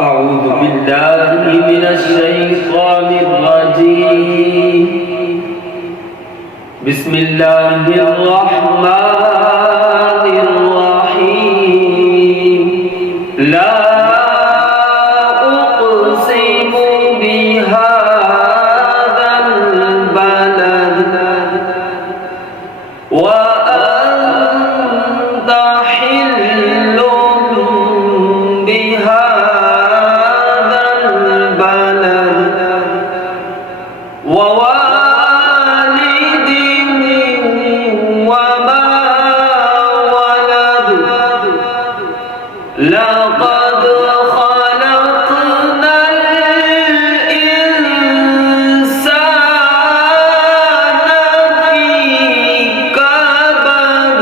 أعوذ بالله من الشيطان الرجيم. بسم الله الرحمن الرحيم. لا أقسم بهذا البلد وأنت حل بهذا البلد ووالد وما ولد. لقد خلقنا الإنسان في كبد.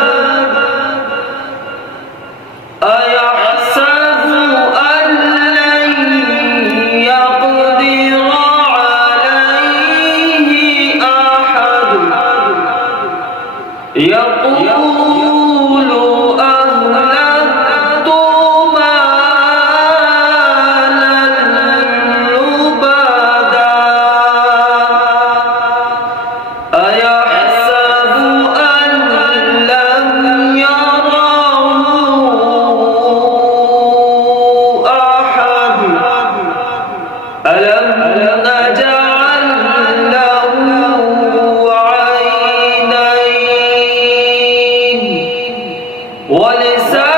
أيحسب أن لن يقدر عليه أحد. يقول أهلكت مالا لبدا. أيحسب أن لم يره أحد. ألم نجعل له عينين ولسانا